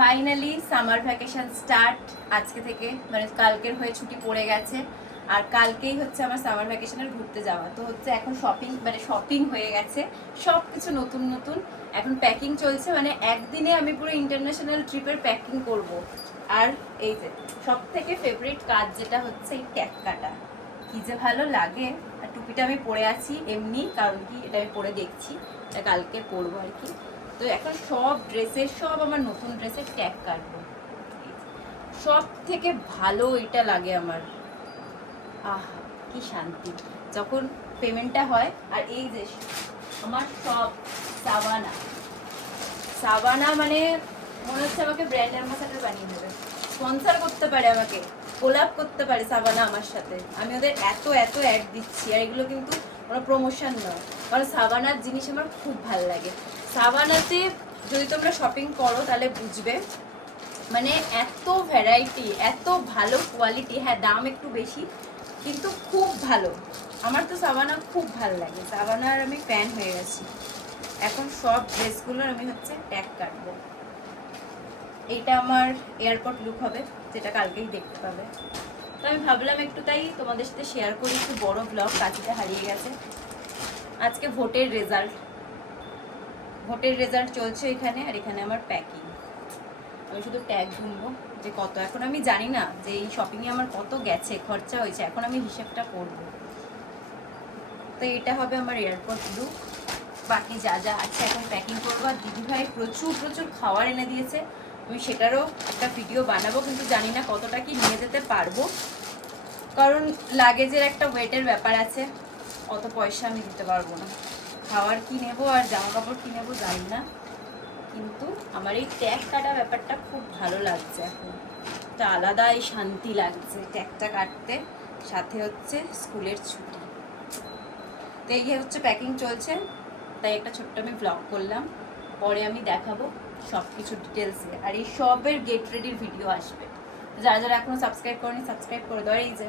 Finally summer vacation start আজকে থেকে, মানে কালকের হয়ে ছুটি পড়ে গেছে। আর কালকেই হচ্ছে আমার সামার ভ্যাকেশনের ঘুরতে যাওয়া। তো হচ্ছে এখন শপিং হয়ে গেছে, সব কিছু নতুন নতুন। এখন প্যাকিং চলছে, মানে একদিনে আমি পুরো ইন্টারন্যাশনাল ট্রিপের প্যাকিং করব। আর এই যে সব থেকে ফেভারিট কাজ যেটা হচ্ছে এই ট্যাগ কাটা, কি যে ভালো লাগে। আর টুপিটা আমি পরে আছি এমনি, কারণ কি এটা আমি পরে দেখছি, এটা কালকে পরবো আর কি। তো এখন সব আমার নতুন ড্রেসের ট্যাগ কাটবো। সব থেকে ভালো এটা লাগে আমার, আহা কি শান্তি যখন পেমেন্টটা হয়। আর এই যে আমার সব সাবানা মানে মনে হচ্ছে আমাকে ব্র্যান্ড অ্যাম্বাসাডার বানিয়ে দেবে, স্পন্সর করতে পারে, আমাকে কোলাপ করতে পারে সাবানা আমার সাথে। আমি ওদের এত এত অ্যাড দিচ্ছি, আর এগুলো কিন্তু কোনো প্রমোশন নয়, কারণ সাবানার জিনিস আমার খুব ভালো লাগে। সাবানাতে যদি তোমরা শপিং করো তাহলে বুঝবে, মানে এত ভ্যারাইটি, এত ভালো কোয়ালিটি। হ্যাঁ, দাম একটু বেশি, কিন্তু খুব ভালো। আমার তো সাবানা খুব ভালো লাগে, সাবানার আমি ফ্যান হয়ে গেছি। এখন সব ড্রেসগুলোর আমি হচ্ছে ট্যাগ কাটবো। এইটা আমার এয়ারপোর্ট লুক হবে, যেটা কালকেই দেখতে পাবে। তো আমি ভাবলাম একটু তাই তোমাদের সাথে শেয়ার করি, একটু বড় ব্লগ, কাঁচিটা হারিয়ে গেছে। আজকে ভোটের রেজাল্ট চলছে এখানে, আর এখানে আমার প্যাকিং। আমি শুধু ট্যাগ গুনবো যে কত, এখন আমি জানি না যে এই শপিংয়ে আমার কত গেছে, খরচা হয়েছে, এখন আমি হিসেবটা করব। তো এটা হবে আমার এয়ারপোর্ট লুক। বাকি যা যা আছে এখন প্যাকিং করবো। আর দিদিভাই প্রচুর প্রচুর খাবার এনে দিয়েছে, আমি সেটারও একটা ভিডিও বানাবো, কিন্তু জানি না কতটা কি নিয়ে যেতে পারবো, কারণ লাগেজের একটা ওয়েটের ব্যাপার আছে, অত পয়সা আমি দিতে পারবো না। খাবার কি নেবো আর জামা কাপড় কি নেবো জানি না, কিন্তু আমার এই ট্যাগ কাটা ব্যাপারটা খুব ভালো লাগছে। এখন একটা আলাদাই শান্তি লাগছে ট্যাগটা কাটতে, সাথে হচ্ছে স্কুলের ছুটি। তো এই হচ্ছে প্যাকিং চলছে, তাই একটা ছোট্ট আমি ব্লগ করলাম, পরে আমি দেখাবো সব কিছু ডিটেলসে। আর এই সবের গেট রেডির ভিডিও আসবে, যারা যারা এখনো সাবস্ক্রাইব করেনি সাবস্ক্রাইব করে দেওয়ার। এই যে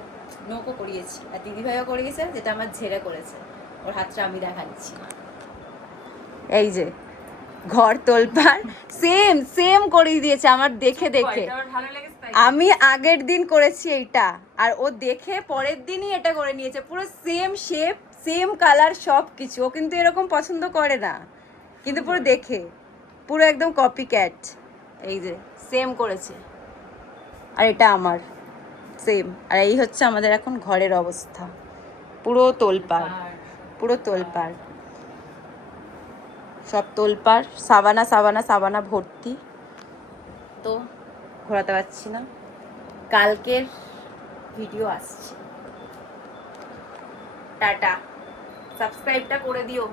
নৌকো করিয়েছি, আর দিদিভাইও করিয়েছে, যেটা আমার ঝেড়ে করেছে, ওর হাতটা আমি দেখাচ্ছি। এই যে ঘর তোলপাড় সেম করিয়ে দিয়েছে আমার দেখে দেখে। আমি আগের দিন করেছি এইটা, আর ও দেখে পরের দিনই এটা করে নিয়েছে, পুরো সেম শেপ সেম কালার সব কিছু। ও কিন্তু এরকম পছন্দ করে না, কিন্তু পুরো দেখে পুরো একদম কপি ক্যাট। এই যে সেম করেছে, আর এটা আমার সেম। আর এই হচ্ছে আমাদের এখন ঘরের অবস্থা, পুরো তোলপাড় সব তোলপাড়, সাবানা ভর্তি। তো ঘোরাতে পারছি না, কালকের ভিডিও আসছে। টাটা, সাবস্ক্রাইবটা করে দিও।